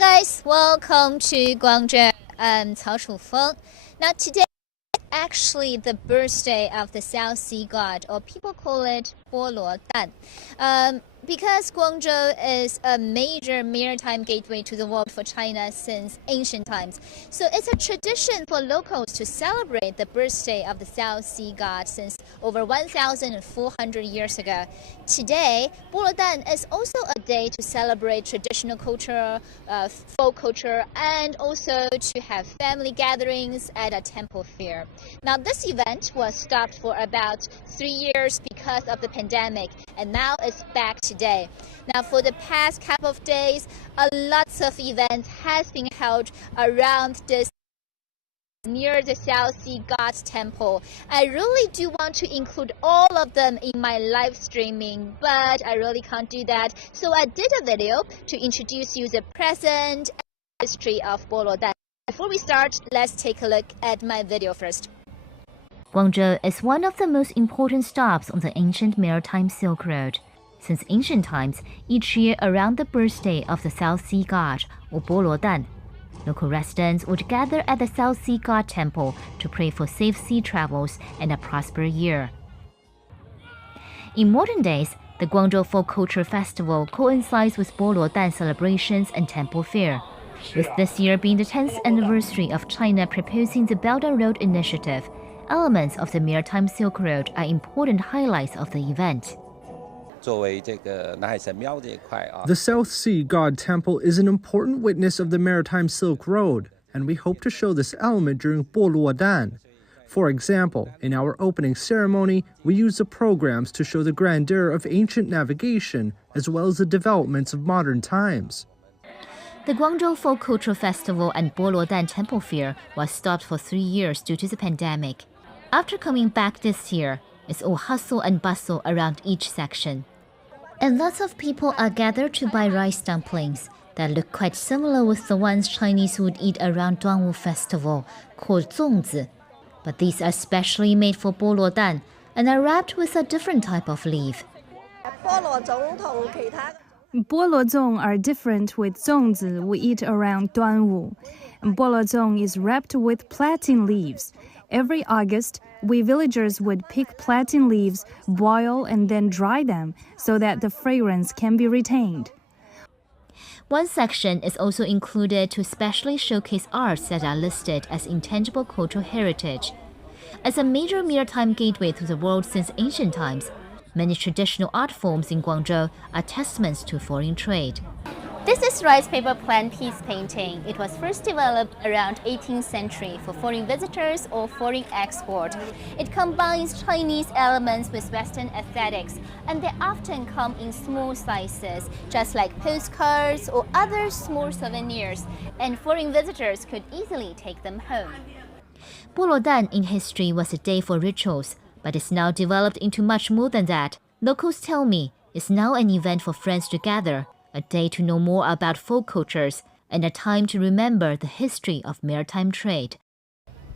Hello guys, welcome to Guangzhou Folk. Now today is actually the birthday of the South Sea God, or people call it Boluo Dan. Because Guangzhou is a major maritime gateway to the world for China since ancient times. So it's a tradition for locals to celebrate the birthday of the South Sea God since over 1,400 years ago. Today, Boluo Dan is also a day to celebrate traditional culture, folk culture, and also to have family gatherings at a temple fair. Now, this event was stopped for about 3 years because of the pandemic, and now it's back today. Now, for the past couple of days, a lots of events has been held around this near the South Sea God's Temple. I really do want to include all of them in my live streaming, but I really can't do that. So I did a video to introduce you the present and history of Boluo Dan. Before we start, let's take a look at my video first. Guangzhou is one of the most important stops on the ancient Maritime Silk Road. Since ancient times, each year around the birthday of the South Sea God, or Boluo Dan, local residents would gather at the South Sea God Temple to pray for safe sea travels and a prosperous year. In modern days, the Guangzhou Folk Culture Festival coincides with Boluo Dan celebrations and temple fair, with this year being the 10th anniversary of China proposing the Belt and Road Initiative. Elements of the Maritime Silk Road are important highlights of the event. The South Sea God Temple is an important witness of the Maritime Silk Road, and we hope to show this element during Boluo Dan. For example, in our opening ceremony, we use the programs to show the grandeur of ancient navigation as well as the developments of modern times. The Guangzhou Folk Culture Festival and Boluo Dan Temple Fair was stopped for 3 years due to the pandemic. After coming back this year, it's all hustle and bustle around each section. And lots of people are gathered to buy rice dumplings that look quite similar with the ones Chinese would eat around Guangzhou Festival, called zongzi. But these are specially made for Boluo Dan and are wrapped with a different type of leaf. Boluo are different with zongzi we eat around Duanwu. Boluo is wrapped with plantain leaves. Every August, we villagers would pick plantain leaves, boil and then dry them so that the fragrance can be retained. One section is also included to specially showcase arts that are listed as Intangible Cultural Heritage. As a major maritime gateway to the world since ancient times, many traditional art forms in Guangzhou are testaments to foreign trade. This is rice paper plant piece painting. It was first developed around 18th century for foreign visitors or foreign export. It combines Chinese elements with Western aesthetics, and they often come in small sizes, just like postcards or other small souvenirs, and foreign visitors could easily take them home. Boluo Dan in history was a day for rituals, but it's now developed into much more than that. Locals tell me it's now an event for friends to gather, a day to know more about folk cultures, and a time to remember the history of maritime trade.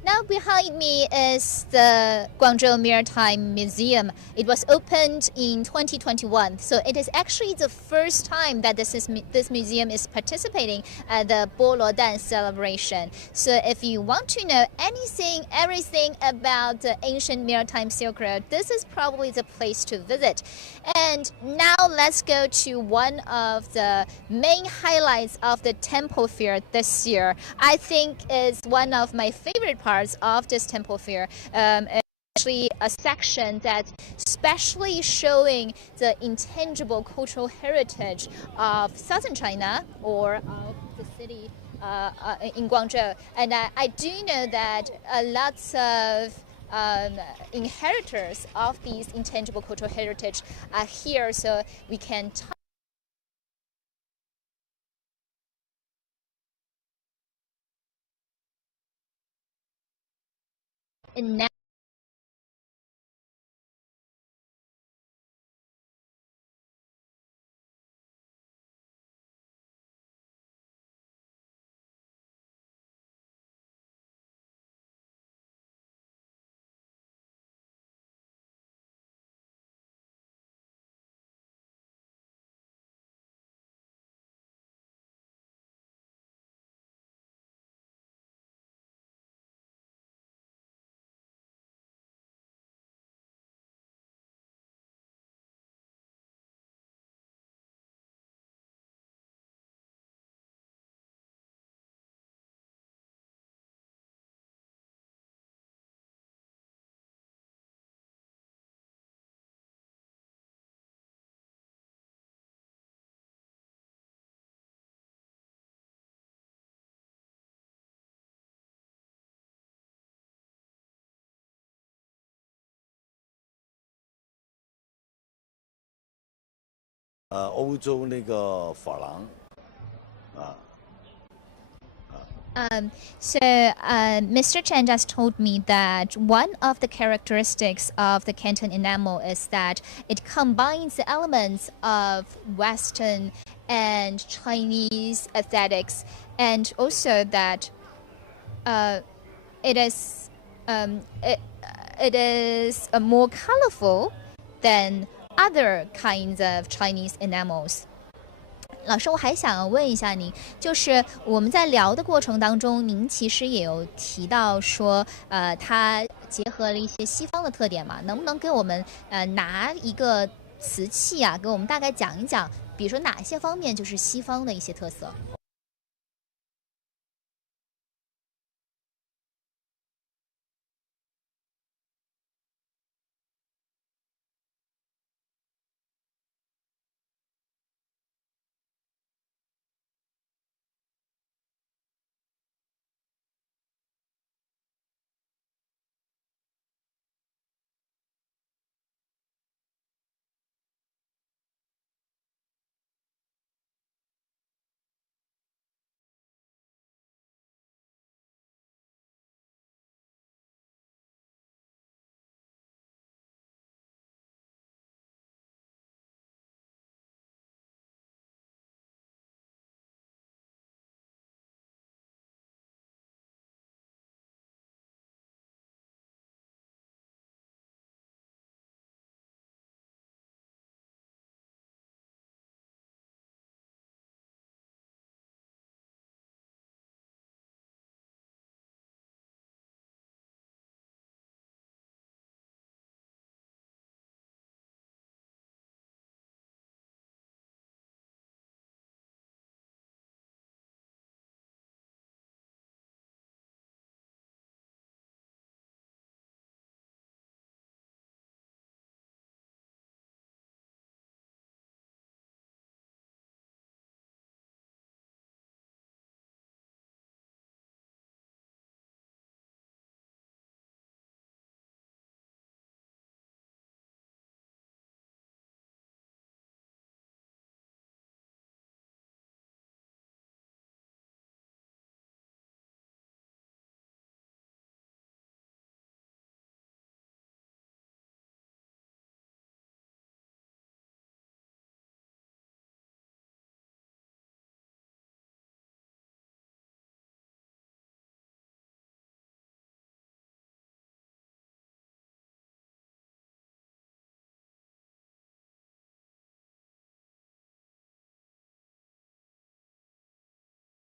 Now behind me is the Guangzhou Maritime Museum. It was opened in 2021, so it is actually the first time that this museum is participating at the Boluo Dan celebration. So if you want to know everything about the ancient Maritime Silk Road, this is probably the place to visit. And now let's go to one of the main highlights of the temple fair this year. I think it's one of my favorite parts of this temple fair. Actually a section that's especially showing the intangible cultural heritage of southern China or of the city in Guangzhou. And I do know that lots of inheritors of these intangible cultural heritage are here, so we can talk. And now 欧洲那个法郎啊。Mr. Chen just told me that one of the characteristics of the Canton enamel is that it combines the elements of Western and Chinese aesthetics, and also that it is more colorful than other kinds of Chinese enamels. 老师，我还想问一下您，就是我们在聊的过程当中，您其实也有提到说，它结合了一些西方的特点嘛？能不能给我们拿一个瓷器啊，给我们大概讲一讲，比如说哪些方面就是西方的一些特色？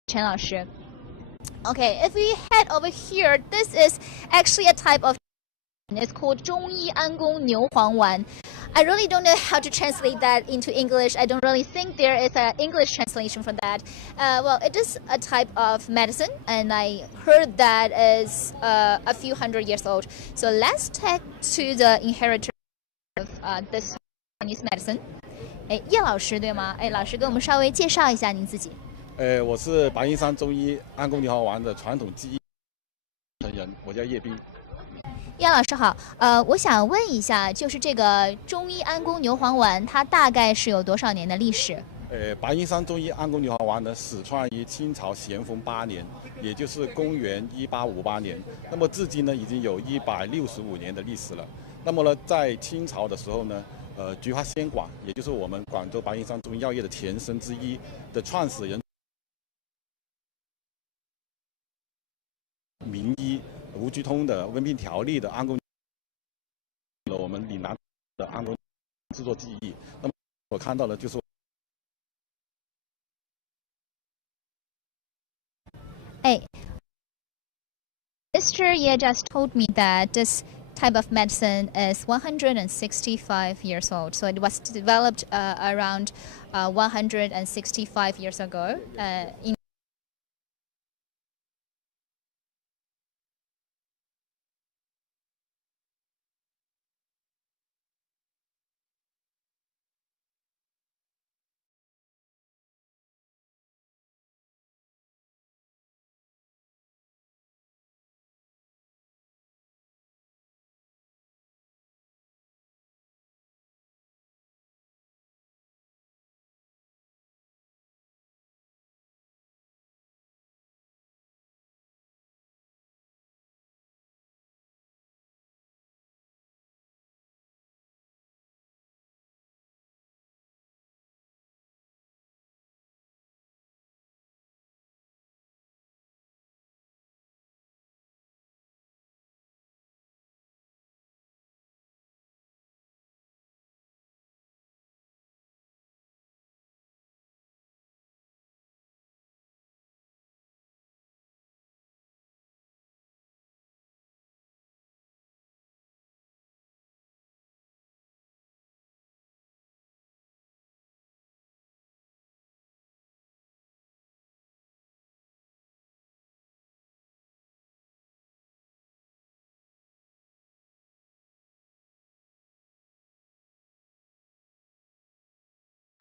陈老师。Okay, if we head over here, this is actually a type of. It's called 中医安宫牛黄丸. I really don't know how to translate that into English. I don't really think there is an English translation for that. Well, it is a type of medicine, and I heard that is a few hundred years old. So let's take to the inheritor of this Chinese medicine. 哎，叶老师对吗？哎，老师给我们稍微介绍一下您自己。我是白云山中医安宫牛黄丸的传统技艺成人，我叫叶斌。叶老师好，我想问一下，就是这个中医安宫牛黄丸，它大概是有多少年的历史？白云山中医安宫牛黄丸呢，始创于清朝咸丰8年，也就是公元1858年。那么至今呢，已经有165年的历史了。那么呢，在清朝的时候呢，菊花仙馆，也就是我们广州白云山中医药业的前身之一的创始人。名医吴鞠通的温病调理的安宫，我们岭南的安宫制作技艺。那么我看到的就是，Mr. Ye just told me that this type of medicine is 165 years old. So it was developed around 165 years ago in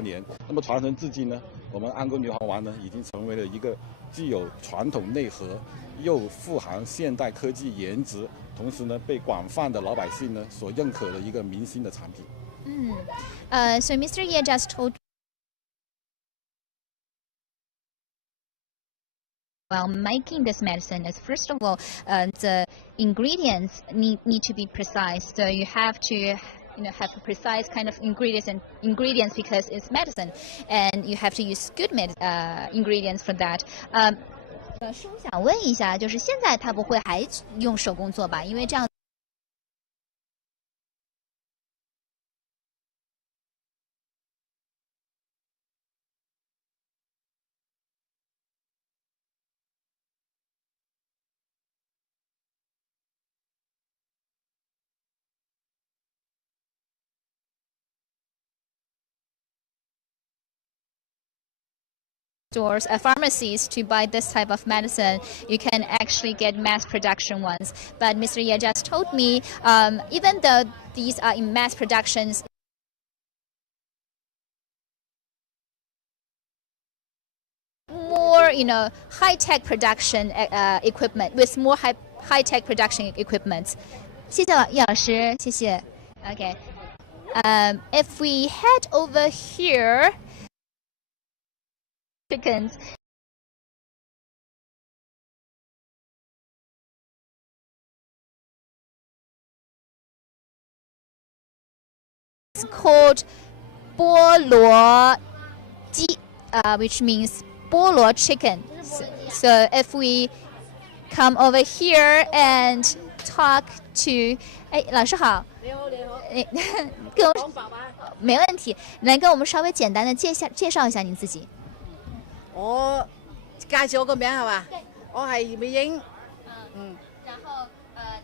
年。那么传承至今呢，我们安宫牛黄丸呢，已经成为了一个既有传统内核，又富含现代科技颜值，同时呢，被广泛的老百姓呢所认可的一个明星的产品。So Mr. Ye just told. While making this medicine is first of all, the ingredients need to be precise. So you have to have a precise kind of ingredients because it's medicine, and you have to use good ingredients for that. 师傅想问一下，就是现在他不会还用手工做吧？因为这样。Stores, pharmacies to buy this type of medicine, you can actually get mass production ones. But Mr. Ye just told me, even though these are in mass productions, more high-tech production equipment with more high-tech production equipment. 谢谢叶老师，谢谢。Okay. If we head over here. Chickens. It's called Boluo Dan, which means Boluo chicken. So if we come over here and talk to, 老师好。你好，你好。跟我没问题，来跟我们稍微简单的介绍一下您自己。我介绍我个名係嘛？我係葉美英。然後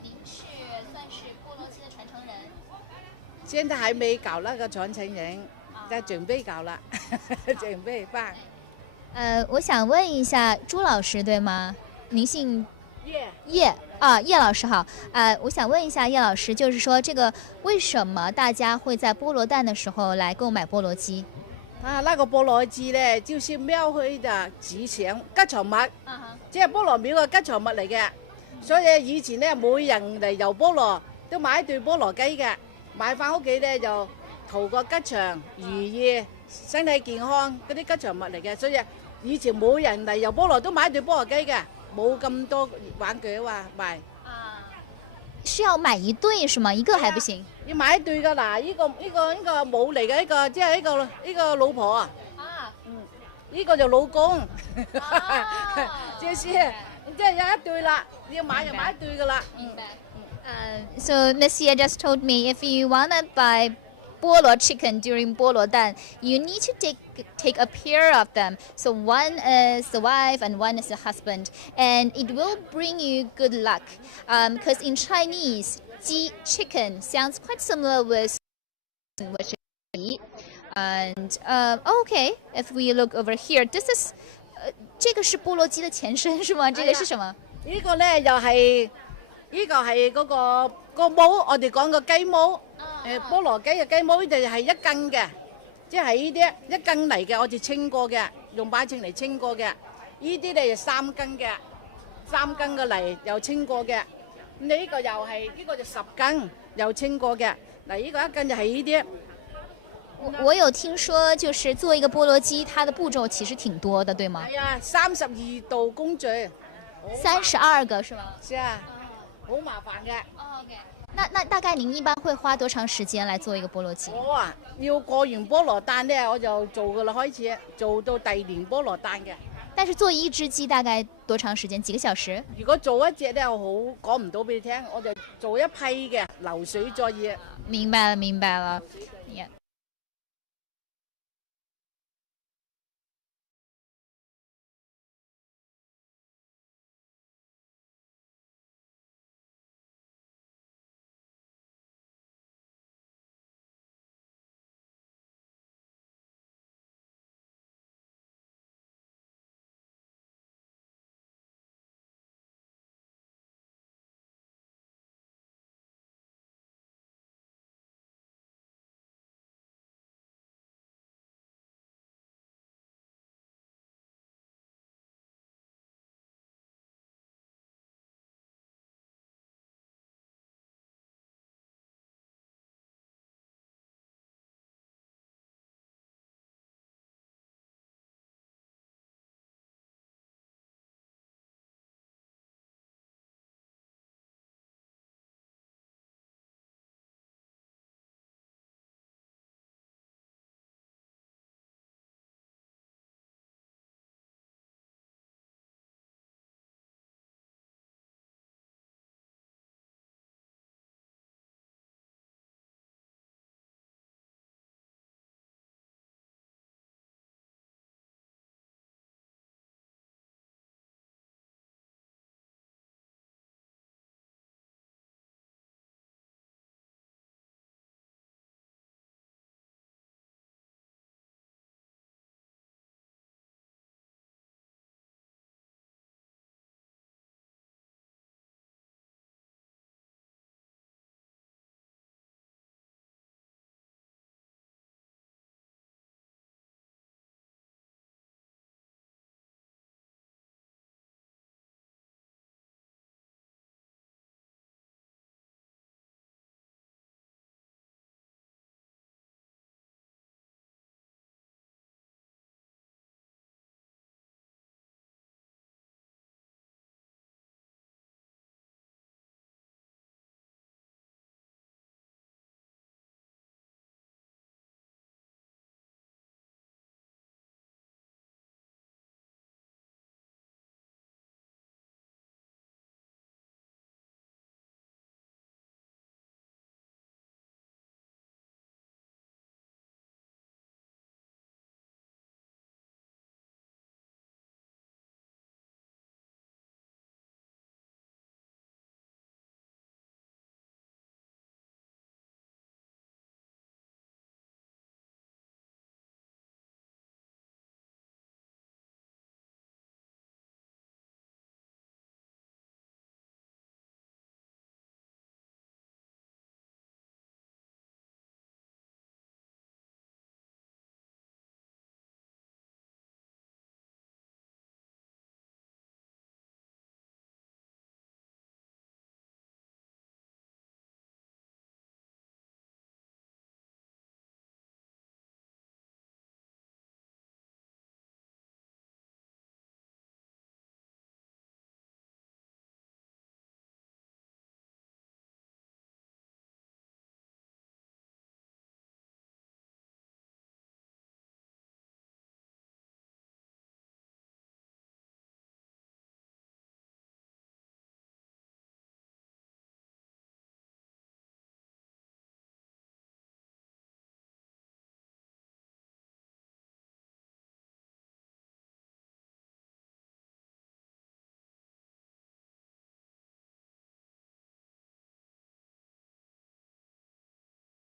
您算是菠蘿雞的傳承人。現在還沒搞那個傳承人，在準備搞了，準備辦。我想問一下朱老師對嗎？您姓葉葉老師好。我想問一下葉老師，就是說這個為什麼大家會在菠蘿蛋的時候來購買菠蘿雞？那個菠蘿雞咧，就是廟區嘅吉祥物，即係菠蘿廟嘅吉祥物嚟嘅。所以以前咧，每人嚟遊菠蘿都買一對菠蘿雞嘅，買翻屋企咧就圖個吉祥如意、身體健康嗰啲吉祥物嚟嘅。所以以前每人嚟遊菠蘿都買一對菠蘿雞嘅，冇咁多玩具啊賣。需要買一對是嗎？一個還不行？要買一對㗎嗱，呢個冇嚟嘅，呢個即係呢個老婆啊。呢個就老公。即係有一對啦，你要買就買一對㗎啦。明白。So Miss Ye just told me if you wanna buy Boluo chicken during Boluo Dan, you need to take a pair of them. So one is the wife and one is the husband, and it will bring you good luck. Because in Chinese, chicken sounds quite similar with what you eat. And okay, if we look over here, this is 这个是菠萝鸡的前身是吗？这个是什么？呢個咧又係呢個係嗰個毛，我哋講個雞毛。菠蘿雞嘅雞毛呢就係一斤嘅，即係呢啲一斤嚟嘅，我哋稱過嘅，用把秤嚟稱過嘅。呢啲咧就3斤嘅，3斤嘅嚟又稱過嘅。咁你呢個又係呢個就10斤又稱過嘅。嗱，呢個1斤就係呢啲。我有聽說，就是做一個菠蘿雞，它的步驟其實挺多的，對嗎？係啊，32道工序，32個是嗎？是啊，好麻煩嘅。OK。那大概您一般會花多長時間來做一個菠蘿雞？我啊，要過完菠蘿蛋咧，我就做噶啦，開始做到第2年菠蘿蛋嘅。但是做一隻雞大概多長時間？幾個小時？如果做一隻咧，我好講唔到俾你聽，我就做一批嘅流水作業。明白了，明白了。